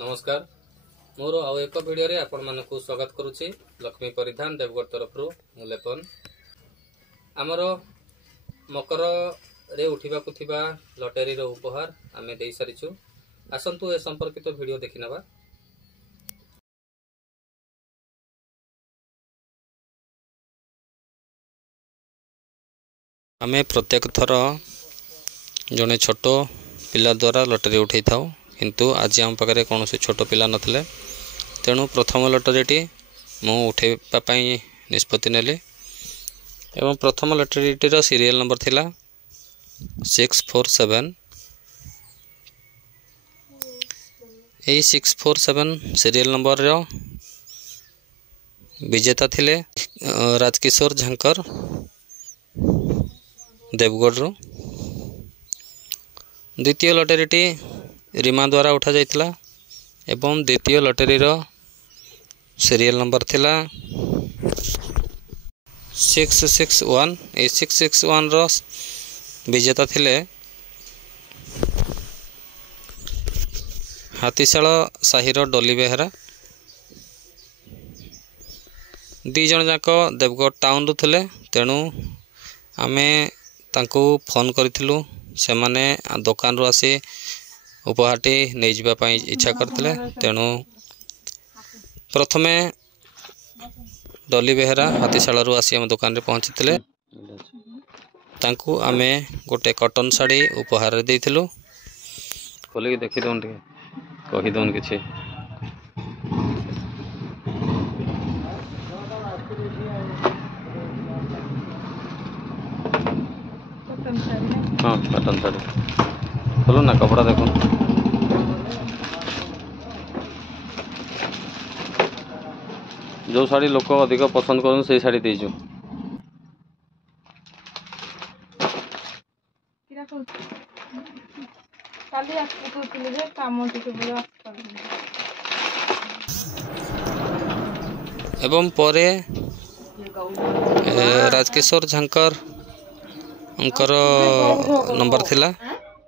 नमस्कार मोर आउ एक वीडियो रे आपण मानकु स्वागत करुछि। लक्ष्मी परिधान देवगढ़ तरफ मुलेपन आमर मकर रे उठिबाकु थिबा लटरी रो उपहार आमे देई सारिछु। आसंतु ए संपर्कित वीडियो देखि नबा। आमे प्रत्येक थर जने छोट पिला द्वारा लटरी उठे थाउ, किंतु आज आम पाखे कौन से छोट पिला नथिले, तेणु प्रथम लटरीटी मु उठेबापी निष्पत्ति नेली एवं प्रथम लटरीटीर सीरियल नंबर थिला 647। यही 647 सीरियल नंबर रो विजेता थिले राजकिशोर झांकर देवगढ़ रो। द्वितीय लटरीटी रीमा द्वारा उठा जाइतिला एवं द्वितीय लटरी रो सीरियल नंबर थिला 661। ए 661 रो विजेता थिले हाथीशाल साहिर डोली बेहरा। दी जन जाक देवगढ़ टाउन रु थिले, तेणु आमे तांको फोन करिथिलु। से माने दुकान रो आसी उपहारटी नहीं जावा पाई इच्छा करथिले, तेणु प्रथमे डोली बेहरा हाथीशाल रु आसी हम दुकान रे पहुंचीथिले। तांको आमे गोटे कॉटन साड़ी उपहार देइथिलु। खोली देखि दोन टिके कहि दोन किछि। हाँ कॉटन साड़ी खोलो ना, कपड़ा देखो। जो साड़ी लोक अधिक पसंद कर से साड़ी दीजु। एवं परे राजकिशोर झांकर उनकर नंबर थिला।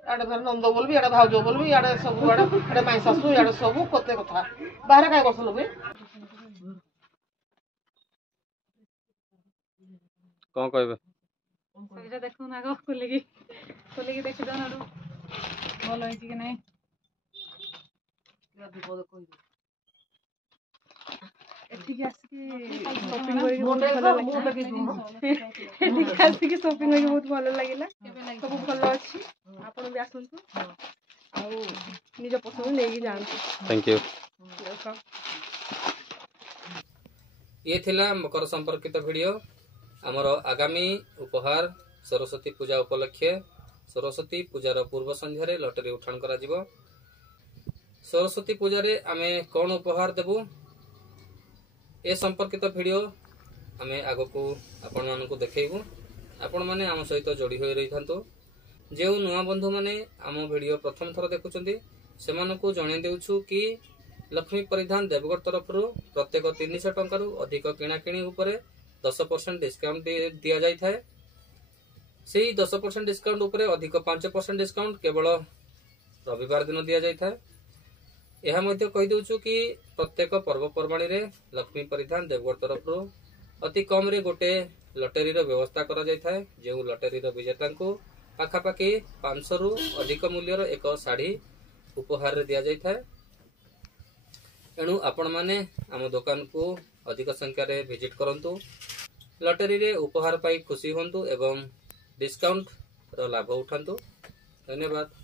आडे धर नंद बोलबी, आडे भाउजो बोलबी, आडे सब आडे माई सासु, आडे सब कोते कथा बाहर काय बसलो बे कौन कहबे पैसा देखो ना गो खोलिकी देखि दन आडू भल होई कि नहीं। एठिक शॉपिंग करके बहुत भल लगिला। सब भल अच्छी, आपण भी आसंतु आ निज पसंद नहीं जानतु। Thank you. ये थिला मकर संपर्कित वीडियो। आमर आगामी उपहार सरस्वती पूजा उपलक्षे सरस्वती पूजार पूर्व संध्यारे लटरी उठाण करा जिवो। सरस्वती पूजारे आमे कौन उपहार देबु ए संपर्कित वीडियो आमे आगको आपण मानकु देखेबु। आपण माने आम सहित जोड़ी होई रही थांतो। जे नुआ बंधु माने आम वीडियो प्रथम थर देखुचंती सेमानकु जणे देउछु कि लक्ष्मी परिधान देवगढ़ तरफ प्रत्येक 300 टंका रु अधिक किणाकिणी उपरे 10% डिस्काउंट दिया जाय थाए। सेही 10% डिस्काउंट उपरे अधिक 5% डिस्काउंट केवल रविवार दिन दिया जाय थाए। यह मध्य कहि देउछु कि प्रत्येक पर्वपर्वाणी रे लक्ष्मी परिधान देवगढ़ तरफ अति कम रे गोटे लटरी रो व्यवस्था करा जाय थाए। जे लटरी रो विजेता को पाखापाखि 500 रु अधिक मूल्यर एक साड़ी उपहार रे दिया जाय थाए। एणु आपण माने आम दुकान को अधिक संख्या रे विजिट करंतु, लटरी रे उपहार पाई खुशी होंतु एवं डिस्काउंट रो लाभ उठांतु। धन्यवाद।